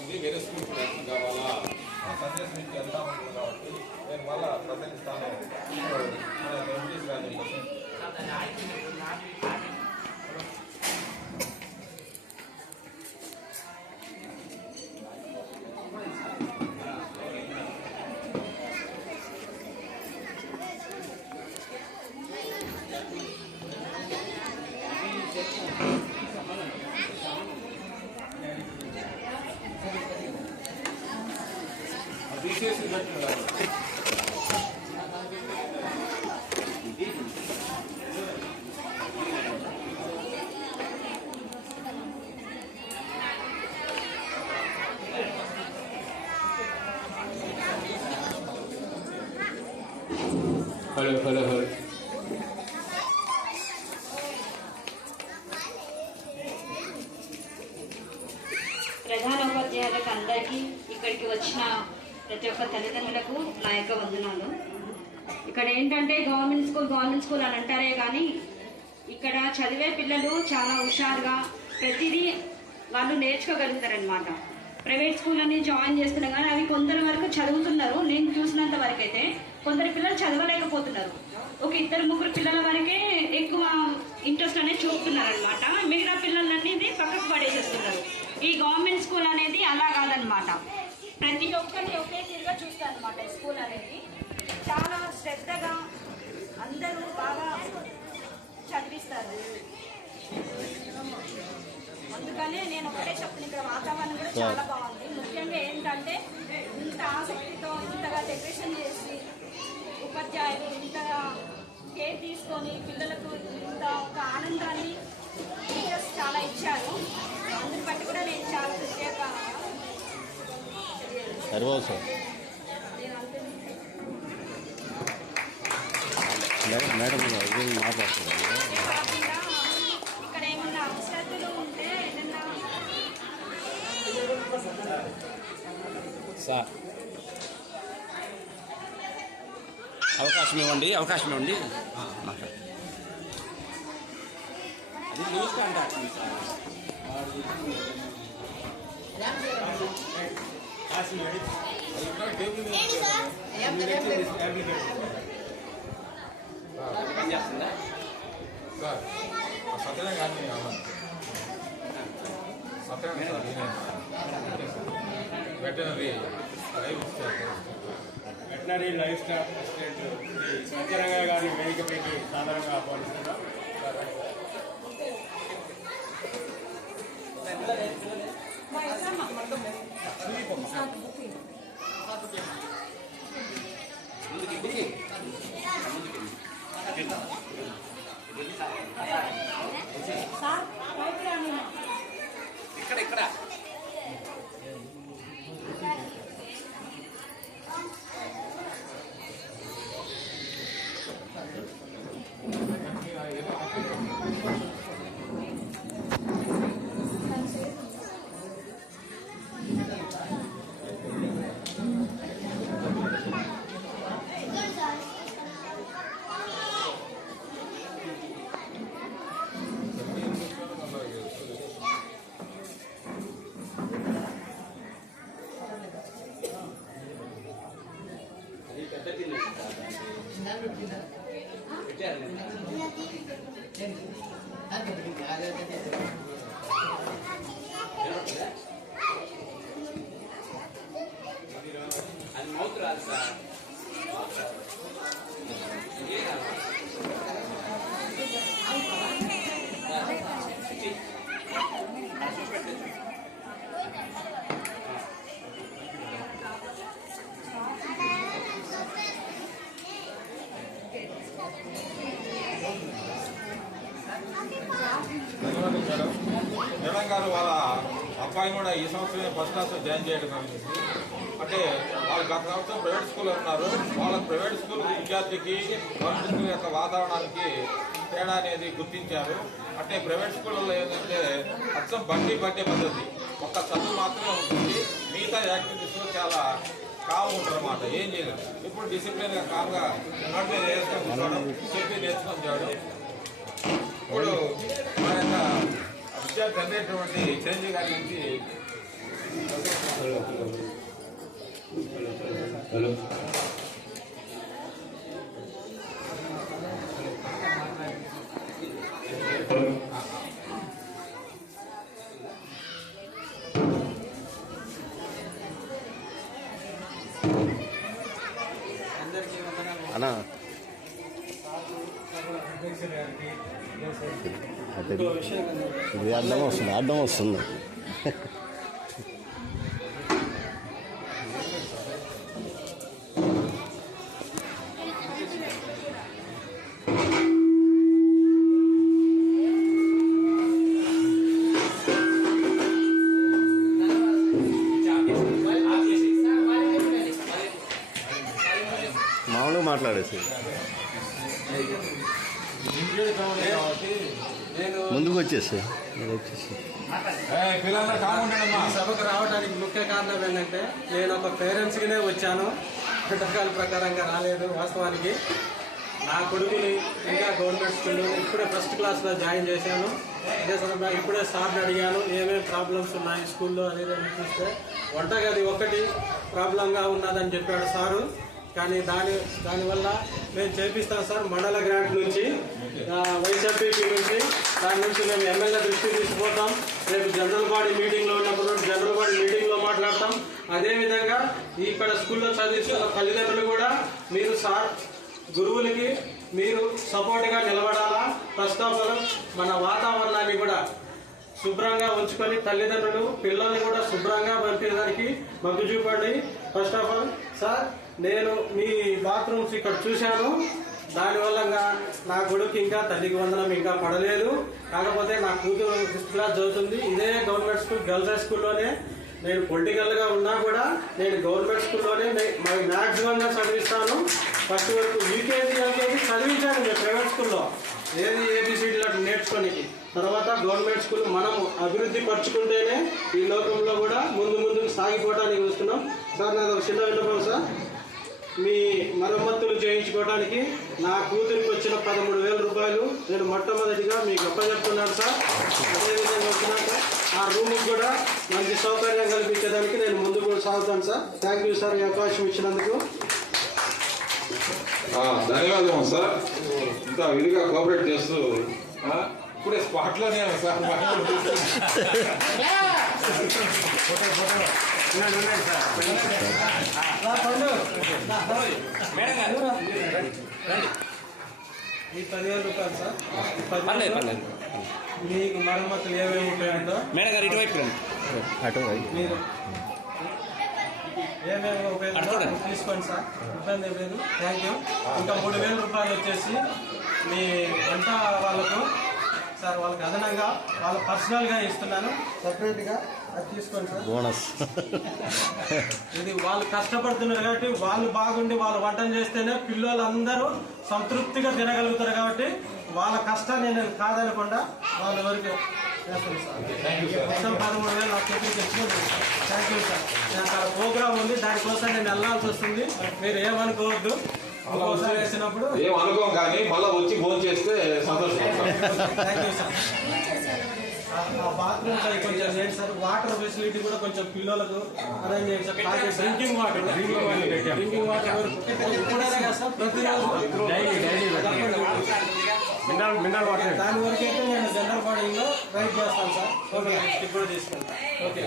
ఉంది వేరే స్కూల్ ప్రయత్నం కావాలా? ఆ సందేశం నుంచి వెళ్తా ఉంటుంది కాబట్టి నేను మళ్ళా ప్రసంగిస్తాను. మన ఎంపీస్ గారిని పెట్టినారు హలో హలో హలో ప్రధాన ఉపాధ్యాయులకు అందరికీ ఇక్కడికి వచ్చిన ప్రతి ఒక్క తల్లిదండ్రులకు నా యొక్క వందనాలు. ఇక్కడ ఏంటంటే గవర్నమెంట్ స్కూల్ గవర్నమెంట్ స్కూల్ అని అంటారే కానీ ఇక్కడ చదివే పిల్లలు చాలా హుషారుగా ప్రతిదీ వాళ్ళు నేర్చుకోగలుగుతారనమాట ప్రైవేట్ స్కూల్ అని జాయిన్ చేస్తున్నా కానీ అవి కొందరి వరకు చదువుతున్నారు. నేను చూసినంత వరకు అయితే కొందరు పిల్లలు చదవలేకపోతున్నారు. ఒక ఇద్దరు ముగ్గురు పిల్లల వరకే ఎక్కువ ఇంట్రెస్ట్ అనేది చూపుతున్నారు అనమాట మిగతా పిల్లలనేది పక్కకు పడేసేస్తున్నారు. ఈ గవర్నమెంట్ స్కూల్ అనేది అలా కాదనమాట ప్రతి ఒక్కరిని ఒకే తీరుగా చూస్తారు అనమాట స్కూల్ అనేది. చాలా శ్రద్ధగా అందరూ బాగా చదివిస్తారు. అందుకనే నేను ఒకటే చెప్తున్నా ఇక్కడ వాతావరణం కూడా చాలా బాగుంది. ముఖ్యంగా ఏంటంటే ఇంత ఆసక్తితో ఇంతగా డెకరేషన్ చేసి ఉపాధ్యాయులు ఇంతగా కేర్ తీసుకొని పిల్లలకు ఇంత ఒక ఆనందాన్ని టీచర్స్ చాలా ఇచ్చారు. అందుని బట్టి కూడా నేను చాలా ప్రత్యేక సరిపోదు సార్ మేడం మేడం సార్. అవకాశం ఇవ్వండి అవకాశం ఇవ్వండి. అది న్యూస్ కాంటాక్ట్ సార్ టేబుల్ గారిని అవ్వాలి sir veterinary veterinary life staff assistant Shri Satyaranga గారిని పెట్టి సాధారణంగా ఆహ్వానిస్తున్నాం. ఇక్కడ ఇక్కడ మౌత్ రాదు సార్ ధన్యవాదాలు మేడం మేడం గారు వాళ్ళ అబ్బాయి కూడా ఈ సంవత్సరమే ఫస్ట్ క్లాస్ జాయిన్ చేయడం జరిగింది. అంటే వాళ్ళు గత సంవత్సరం ప్రైవేట్ స్కూల్లో ఉన్నారు. వాళ్ళ ప్రైవేట్ స్కూల్ విద్యార్థికి గవర్నమెంట్ స్కూల్ యొక్క వాతావరణానికి తేడా అనేది గుర్తించారు. అంటే ప్రైవేట్ స్కూళ్ళలో ఏంటంటే అచ్చం బట్టి బట్టే పద్ధతి. ఒక్క చదువు మాత్రమే ఉంటుంది. మిగతా యాక్టివిటీస్లో చాలా కావు ఉంటారన్నమాట ఏం చేయలేదు ఇప్పుడు డిసిప్లిన్ కాగా కామ్గా నడిపే నేర్చుకొని కూర్చోవడం చెప్పి నేర్చుకొని చేయడం ఇప్పుడు మన యొక్క आमच्या जनतेवरती इतरजी गाडीची हॅलो हॅलो. हॅलो. ఇది అడ్డం వస్తుంది అడ్డం వస్తుంది. మామూలుగా మాట్లాడేసి. ముందుకు వచ్చేసి వచ్చేసి సభకు రావడానికి ముఖ్య కారణం ఏంటంటే నేను ఒక పేరెంట్స్గానే వచ్చాను. ప్రోటోకాల్ ప్రకారంగా రాలేదు వాస్తవానికి. నా కొడుకుని ఇంకా గవర్నమెంట్ స్కూల్లో ఇప్పుడే ఫస్ట్ క్లాస్లో జాయిన్ చేశాను. అదే సందర్భంగా ఇప్పుడే సార్ని అడిగాను ఏమేమి ప్రాబ్లమ్స్ ఉన్నాయి స్కూల్లో? అనేది అని చూస్తే వంటగది ఒకటి ప్రాబ్లంగా ఉన్నదని చెప్పాడు సారు. కానీ దాని దానివల్ల మేము చేపిస్తాం సార్ మండల గ్రాంట్ నుంచి వైఎస్ఆర్పీపీ నుంచి. దాని నుంచి మేము ఎమ్మెల్యే దృష్టికి తీసుకుపోతాం. రేపు జనరల్ బాడీ మీటింగ్లో ఉన్నప్పుడు జనరల్ బాడీ మీటింగ్లో మాట్లాడతాం. అదేవిధంగా ఇక్కడ స్కూల్లో చదివిస్తున్న తల్లిదండ్రులు కూడా మీరు సార్ గురువులకి మీరు సపోర్ట్గా నిలబడాలా? ప్రస్తావన మన వాతావరణాన్ని కూడా శుభ్రంగా ఉంచుకొని తల్లిదండ్రులు పిల్లల్ని కూడా శుభ్రంగా పంపించడానికి మగ్గు చూపండి. ఫస్ట్ ఆఫ్ ఆల్ సార్ నేను మీ బాత్రూమ్స్ ఇక్కడ చూశాను. దానివల్ల నా కొడుకు ఇంకా తల్లికి వందనం ఇంకా పడలేదు. కాకపోతే నా కూతురు ఫిఫ్త్ క్లాస్ చదువుతుంది. ఇదే గవర్నమెంట్ స్కూల్ గర్ల్స్ హై స్కూల్లోనే నేను పొలిటికల్గా ఉన్నా కూడా నేను గవర్నమెంట్ స్కూల్లోనే మ్యాక్సిమం చదివిస్తాను. ఫస్ట్ వరకు యూకేజీ ఎల్కేజీ చదివించాను నేను ప్రైవేట్ స్కూల్లో ఏది ఏబిసిడీలు అట్లా నేర్చుకోనికి. తర్వాత గవర్నమెంట్ స్కూల్ మనం అభివృద్ధి పరుచుకుంటేనే ఈ లోకంలో కూడా ముందు ముందుకు సాగిపోవడానికి చూస్తున్నాం. సార్ నాది ఒక చిన్న విన్నపం సార్. మీ మరమ్మతులు చేయించుకోవడానికి నా కూతురికి వచ్చిన పదమూడు వేల రూపాయలు నేను మొట్టమొదటిగా మీకు అప్పచెప్తున్నాను సార్. అదేవిధంగా వచ్చినాక ఆ రూమ్కి కూడా మంచి సౌకర్యం కల్పించడానికి నేను ముందుకు సాగుతాను సార్. థ్యాంక్ యూ సార్ ఈ అవకాశం ఇచ్చినందుకు. ధన్యవాదం సార్. ఇంత విధిగా కోఆపరేట్ చేస్తూ ఇప్పుడే స్పాట్లో నేను సార్. ఈ పదివేల రూపాయలు సార్ పర్లేదు పర్లేదు మీకు మరమ్మతులు ఏమేమి ఉంటాయంటో మేడం గారు ఇటువైపు రండి. అటు మీరు ఏమేమి చూడండి. తీసుకోండి సార్. ఇబ్బంది ఏం లేదు. థ్యాంక్ యూ ఇంకా మూడు వేల రూపాయలు వచ్చేసి మీ వంట వాళ్ళకు సార్ వాళ్ళకి అదనంగా వాళ్ళ పర్సనల్గా ఇస్తున్నాను. సపరేట్గా అది తీసుకోండి సార్. బోనస్ ఇది వాళ్ళు కష్టపడుతున్నారు కాబట్టి వాళ్ళు బాగుండి వాళ్ళు వంటలు చేస్తేనే పిల్లలందరూ సంతృప్తిగా తినగలుగుతారు కాబట్టి వాళ్ళ కష్టాన్ని నేను కాదనకుండా వాళ్ళ వరకు మొత్తం పదమూడు వేలు నా చేతికి తెచ్చుకోండి థ్యాంక్ యూ సార్ నాకు ప్రోగ్రామ్ ఉంది దానికోసం నేను వెళ్ళాల్సి వస్తుంది. మీరు ఏమనుకోవద్దు. ఏం అనుకోం కానీ మళ్ళీ వచ్చి ఫోన్ చేస్తే సంతోషపడతాం థ్యాంక్ యూ సార్ ఆ బాత్రూమ్ కొంచెం సార్. వాటర్ ఫెసిలిటీ కూడా కొంచెం పిల్లలకు అరేంజ్ చేయండి sir. Drinking water drinking water ఇప్పుడైనా కదా సార్. ప్రతిరోజు మినరల్ మినరల్ వాటర్ దాని వరకు అయితే నేను జనరల్ బాడీలో రైడ్ చేస్తాను సార్. ఓకే ఇప్పుడు తీసుకుంటాను ఓకే